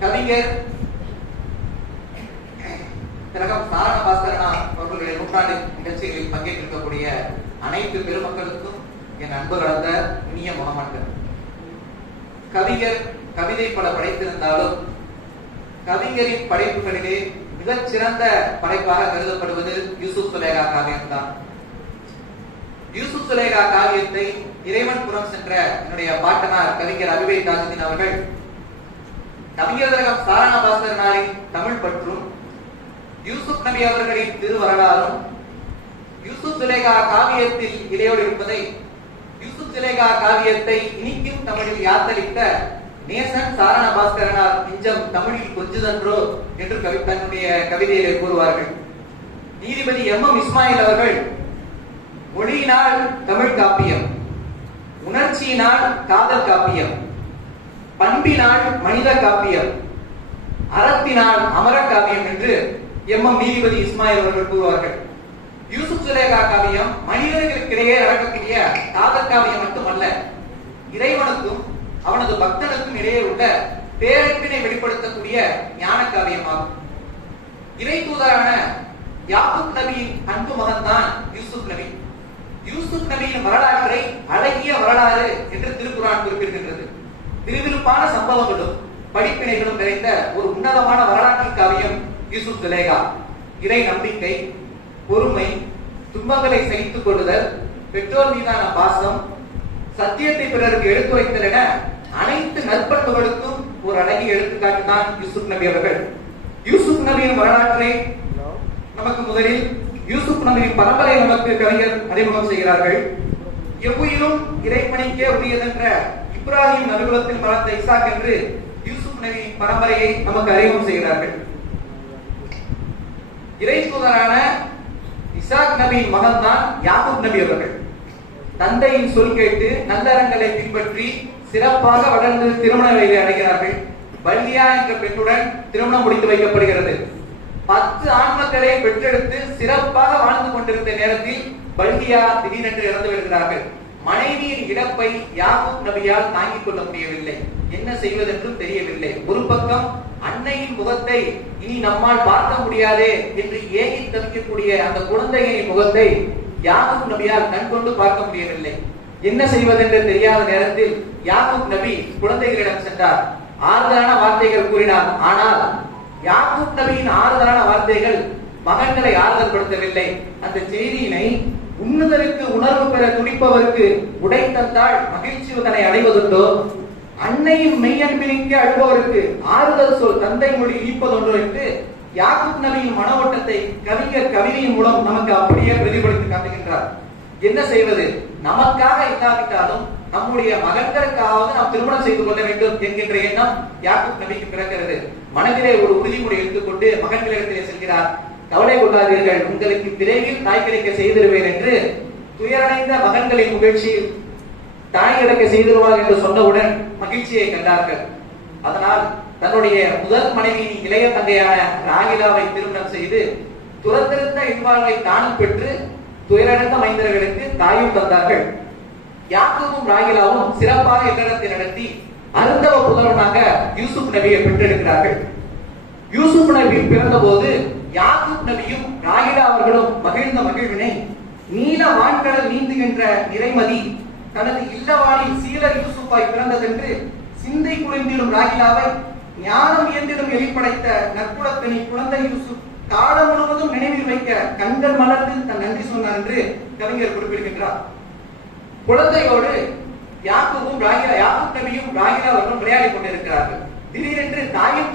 கவிஞர் திலகம் சாரண பாஸ்கரனா அவர்களுடைய நூற்றாண்டு நிகழ்ச்சிகளில் பங்கேற்றிருக்கக்கூடிய அனைத்து பெருமக்களுக்கும் என் அன்பு கலந்த இனிய முகமன்கள் கவிஞர் கவிதை பல படைத்திருந்தாலும் கவிஞரின் படைப்புகளிலே மிகச் சிறந்த படைப்பாக கருதப்படுவது யூசுப் சுலேகா காவியம் தான் யூசுப் சுலேகா காவியத்தை இறைவன் புறம் சென்ற என்னுடைய பாட்டனார் கவிஞர் அபிவை தாஜுதீன் அவர்கள் கவிஞர் திலகம் சாரண தமிழ் பற்றும் யூசுப் நபி அவர்களின் திருவரலாறும் யூசுப் சுலேகா காவியத்தில் இடையோடு இருப்பதை யூசுப் சுலேகா காவியத்தை இனிக்கும் தமிழில் யாத்தளித்த நேசன் சாரண பாஸ்கரனார் நெஞ்சம் தமிழில் கொஞ்சுதன்றோ என்று கவி தன்னுடைய கவிதையிலே கூறுவார்கள். நீதிபதி எம். எம். இஸ்மாயில் அவர்கள் மொழியினால் தமிழ் காப்பியம் உணர்ச்சியினால் காதல் காப்பியம் பண்பினால் மனித காப்பியம் அறத்தினால் அமர காவியம் என்று எம். எம். நீதிபதி இஸ்மாயில் அவர்கள் கூறுவார்கள். யூசுப் சுலேகா காவியம் மனிதர்களுக்கிடையே நடக்கக்கூடிய காதல் காவியம் மட்டுமல்ல இறைவனுக்கும் அவனது பக்தனுக்கும் இடையே உள்ள பேரன்பினை வெளிப்படுத்தக்கூடிய ஞான காவியமாகும் இறை தூதரான யாக்குப் நபியின் அன்பு மகன் தான் யூசுப் நபி. யூசுப் நபியின் வரலாற்றை அழகிய வரலாறு என்று திருக்குறான் குறிப்பிடுகின்றது. விறுவிறுப்பான சம்பவங்களும் படிப்பினைகளும் நிறைந்த ஒரு உன்னதமான வரலாற்று காவியம் யூசுப் துலேகா இறை நம்பிக்கை பொறுமை துன்பங்களை சகித்துக் கொள்ளுதல் பெற்றோர் மீதான பாசம் சத்தியத்தை பிறருக்கு எடுத்துரைத்தல் என அனைத்து நற்பண்புகளுக்கும் ஒரு அழகிய எடுத்துக்காட்டு தான் யூசுப் நபி அவர்கள். யூசுப் நபியின் வரலாற்றை நமக்கு முதலில் யூசுப் நபியின் பரம்பரை நமக்கு கவிஞர் அறிமுகம் செய்கிறார்கள். எவ்வுயிரும் இறைப்பணிக்கே உரியதென்ற இப்ராஹிம் நபிகுலத்தில் மலர்ந்த இசாக் என்று யூசுப் நபியின் பரம்பரையை நமக்கு அறிமுகம் செய்கிறார்கள். இறை தூதரான இசாக் நபியின் மகன் தான் யாக்கூப் நபி அவர்கள். தந்தையின் சொல் கேட்டு நல்லறங்களை பின்பற்றி சிறப்பாக வளர்ந்து திருமண வயதை அடைகிறார்கள். பல்லியா என்ற பெண்ணுடன் திருமணம் முடித்து வைக்கப்படுகிறது. பத்து ஆண் மக்களை பெற்றெடுத்து சிறப்பாக வாழ்ந்து கொண்டிருந்த நேரத்தில் பல்லியா திடீரென்று இறந்து விடுகிறார்கள். மனைவியின் இழப்பை யாவும் நபியால் தாங்கிக் கொள்ள முடியவில்லை. என்ன செய்வதென்றும் தெரியவில்லை. ஒரு பக்கம் அன்னையின் முகத்தை இனி நம்மால் பார்க்க முடியாதே என்று ஏங்கி தவிக்கக்கூடிய அந்த குழந்தையின் முகத்தை யாவும் நபியால் கண்கொண்டு பார்க்க முடியவில்லை. என்ன செய்வதென்று தெரியாத நேரத்தில் யாக்கூப் நபி குழந்தைகளிடம் சென்றார். ஆறுதலான வார்த்தைகள் கூறினார். ஆனால் யாக்கூப் நபியின் ஆறுதலான வார்த்தைகள் மகன்களை ஆறுதல் படுத்தவில்லை அந்த செய்தியினை உண்ணுதலுக்கு உணர்வு பெற துடிப்பவருக்கு உடை தந்தால் மகிழ்ச்சி தன்னை அடைவதுண்டோ? அன்னையின் மெய்யன்பினிக்கு அழுபவருக்கு ஆறுதல் சொல் தந்தை மொழி ஈப்பதொன்றோ என்று யாக்குப் நபியின் மன ஓட்டத்தை கவிஞர் கவிதையின் மூலம் நமக்கு அப்படியே பிரதிபலித்து காட்டுகின்றார். என்ன செய்வது? நமக்காக இல்லாவிட்டாலும் நம்முடைய மகன்களுக்காவது நாம் திருமணம் செய்து கொள்ள வேண்டும் என்கின்ற எண்ணம் யாக்குப் நபிக்கு பிறக்கிறது. மனதிலே ஒரு உறுதிமொழி எடுத்துக்கொண்டு மகன்களிடத்திலே செல்கிறார். கவலை கொள்ளாதீர்கள். உங்களுக்கு விரைவில் தாய் கிடைக்க செய்திருவேன் என்று துயரடைந்த மகன்களின் முயற்சி தாய் கிடைக்க செய்திருவார் என்று சொன்னவுடன் மகிழ்ச்சியை கண்டார்கள். அதனால் தன்னுடைய முதல் மனைவியின் இளைய தங்கையான ராகிலாவை திருமணம் செய்து துறந்திருந்த இன்வாழ்வை தானும் பெற்று துயரடைந்த மைந்தர்களுக்கு தாயும் தந்தார்கள். யாக்கூபும் ராகிலாவும் சிறப்பாக இல்லறத்தை நடத்தி அருந்தவ புதல்வனாக யூசுப் நபியை பெற்றெடுக்கிறார்கள். யூசுப் நபி பிறந்தபோது யாகூப் நபியும் ராகிலா அவர்களும் மகிழ்ந்த மகிழ்வினை. நீல வான்கடல் நீந்துகின்ற நிறைமதி தனது இல்லவாளில் சீலர் யூசுப்பாய் பிறந்ததென்று சிந்தை குளிர்ந்திடும் ராகிலாவை ஞானம் இயந்திடும் எளிப்படைத்த நற்குலத்தினை குழந்தை யூசுப் காலம் முழுவதும் நினைவில் வைக்க கண்கள் மலர்ந்து தன் நன்றி சொன்னார் என்று கவிஞர் குறிப்பிடுகின்றார். குழந்தையோடு யாக்குவும் ராகிலா யாக்கு நபியும் ராகிலா அவர்களும் விளையாடிக் கொண்டிருக்கிறார்கள். திடீரென்று தாயும்